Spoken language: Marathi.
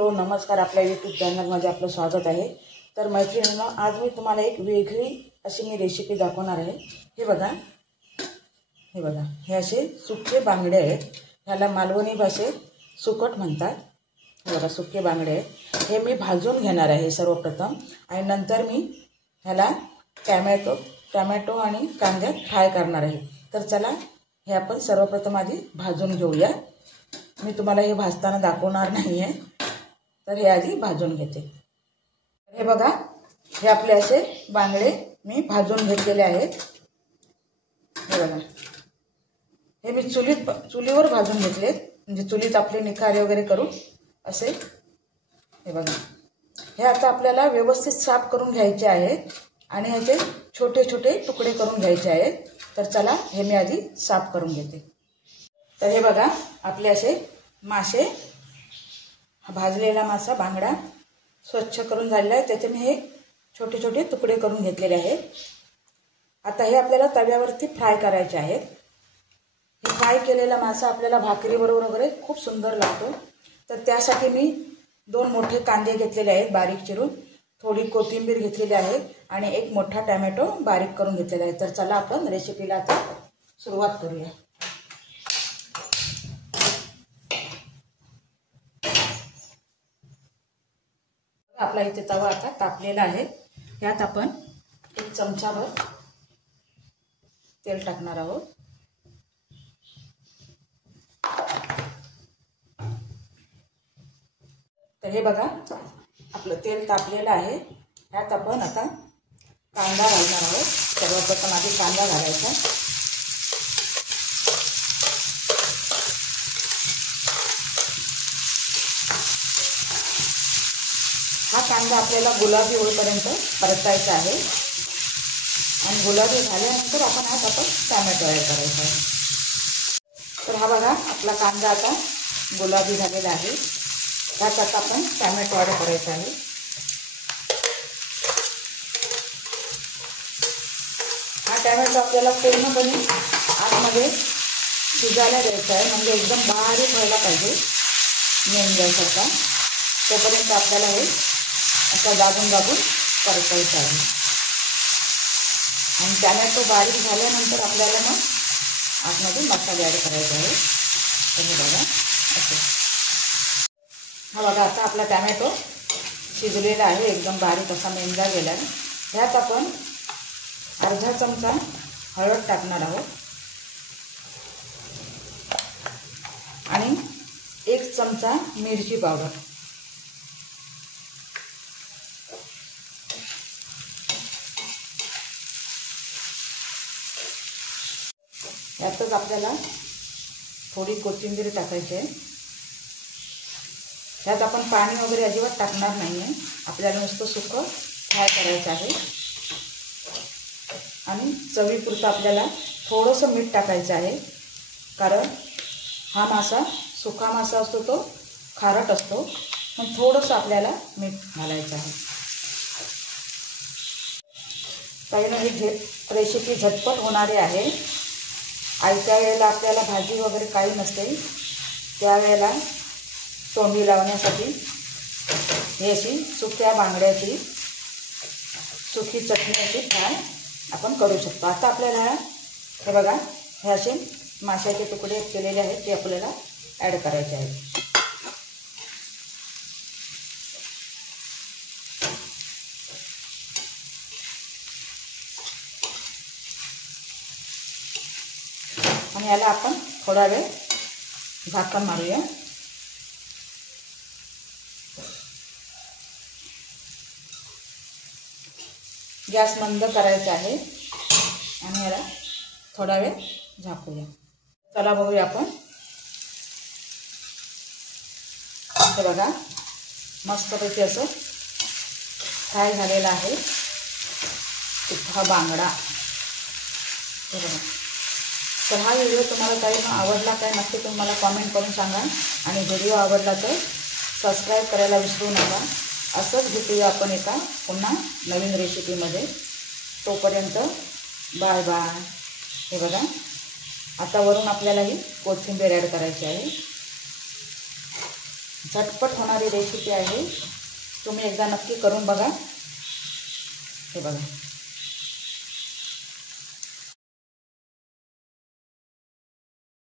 तो नमस्कार, आपल्या यूट्यूब चॅनलमध्ये आपलं स्वागत आहे। तर मैत्रिणींनो, आज मी तुम्हाला एक वेगळी अशी मी रेसिपी दाखवणार आहे। हे बघा, हे असे सुके बांगडे आहेत। ह्याला मालवणी भाषेत सुकट म्हणतात। हे बघा, सुके बांगडे आहेत। हे मी भाजून घेणार आहे सर्वप्रथम, आणि नंतर मी ह्याला टोमॅटो आणि कांद्यात फ्राय करणार आहे। तर चला, हे आपण सर्वप्रथम आधी भाजून घेऊया। मी तुम्हाला हे भाजताना दाखवणार नाही आहे, तर हे आधी भाजून घेते। हे बघा, हे आपले असे बांगडे मी भाजून घेतलेले आहेत। हे बघा, हे मी चुलीवर भाजून घेतलेत, म्हणजे चुलीत आपले निखारे वगैरे करून असे। हे बघा, हे आता आपल्याला व्यवस्थित साफ करून घ्यायचे आहेत आणि ह्याचे छोटे छोटे तुकडे करून घ्यायचे आहेत। तर चला, हे मी आधी साफ करून घेते। तर हे बघा, आपले असे मासे, भाजलेला मासा बांगडा स्वच्छ करून झालेला आहे। त्याचे मी हे छोटे छोटे तुकडे करून घेतलेले आहेत। आता हे आपल्याला तव्यावरती फ्राय करायचे आहेत। हे फ्राय केलेला मासा आपल्याला भाकरीबरोबर वगैरे खूप सुंदर लागतो। तर त्यासाठी मी 2 मोठे कांदे घेतलेले आहेत बारीक चिरून, थोडी कोथिंबीर घेतलेली आहे आणि एक मोठा टोमॅटो बारीक करून घेतलेला आहे। तर चला, आपण रेसिपीला आता सुरुवात करूया। आपला इथे तवा आता तापलेला आहे। यात आपण 1 चमचाभर तेल टाकणार आहोत। तर हे बघा, आपलं तेल तापलेलं आहे। यात आपण आता कांदा घालणार आहोत। सर्वप्रथम आधी कांदा घालायचा। हा कांदा आपल्याला गुलाबी होईपर्यंत परतायचा आहे, आणि गुलाबी झाल्यानंतर आपण टोमॅटो ॲड करायचा आहे। तर हा बघा, आपला कांदा आता गुलाबी झालेला आहे। त्यात आता आपण टोमॅटो ॲड करायचा आहे। हा टोमॅटो आपल्याला पूर्णपणे आतमध्ये शिजायला द्यायचा आहे, म्हणजे एकदम बारीक व्हायला पाहिजे मेंद्यासारखा। तोपर्यंत आपल्याला हे असं दाबून परतायचं आहे। आणि टोमॅटो बारीक झाल्यानंतर आपल्याला मग आतमध्ये मसाले ॲड करायचे आहे। तर हे बघा, असं हा बघा, आता आपला टोमॅटो शिजलेला आहे, एकदम बारीक असा मेंदा गेला आहे। ह्यात आपण अर्धा चमचा हळद टाकणार आहोत आणि 1 चमचा मिरची पावडर। यातच आपल्याला थोडी कोथिंबीर टाकायची आहे। यात आपण पाणी वगैरे अजिबात टाकणार नाही आहे, आपल्याला नुसतं सुकं फ्राय करायचं आहे। आणि चवीपुरतं आपल्याला थोडंसं मीठ टाकायचं आहे, कारण हा मासा सुका मासा असतो, तो खारट असतो, पण थोडंसं आपल्याला मीठ घालायचं आहे। काही नाही, रेसिपी झटपट होणारी आहे। आयत्या वेळेला आपल्याला भाजी वगैरे काही नसते, त्यावेळेला तोंडी लावण्यासाठी ही अशी सुक्या बांगड्याची सुकी चटणी फ्राय आपण करू शकतो। आता आपल्याला हे बघा, हे असे माशाचे तुकडे केलेले आहेत, ते आपल्याला ॲड करायचे आहेत। आणि याला आपण थोडा वेळ झाकण मारूया। गॅस मंद करायचा आहे आणि याला थोडा वेळ झाकूया। चला बघूया आपण। हे बघा, मस्तपैकी असं फ्राय झालेला आहे हा बांगडा। हे बघा, तर हा व्हिडिओ तुम्हाला काही आवडला काय नक्की तुम्हाला कॉमेंट करून सांगा, आणि व्हिडिओ आवडला तर सबस्क्राईब करायला विसरू नका। असंच भेटूया आपण एका पुन्हा नवीन रेसिपीमध्ये। तोपर्यंत बाय बाय। हे बघा, आता वरून आपल्याला ही कोथिंबीर ॲड करायची आहे। झटपट होणारी रेसिपी आहे, तुम्ही एकदा नक्की करून बघा। हे बघा